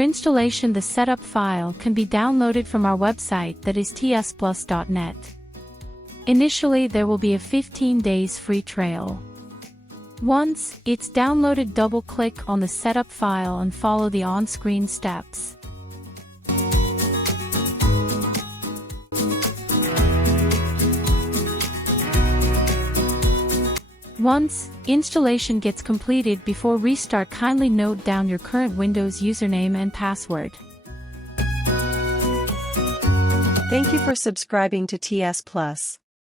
For installation, the setup file can be downloaded from our website, that is tsplus.net. Initially, there will be a 15 days free trial. Once it's downloaded, double-click on the setup file and follow the on-screen steps. Once installation gets completed, before restart, kindly note down your current Windows username and password. Thank you for subscribing to TSPlus.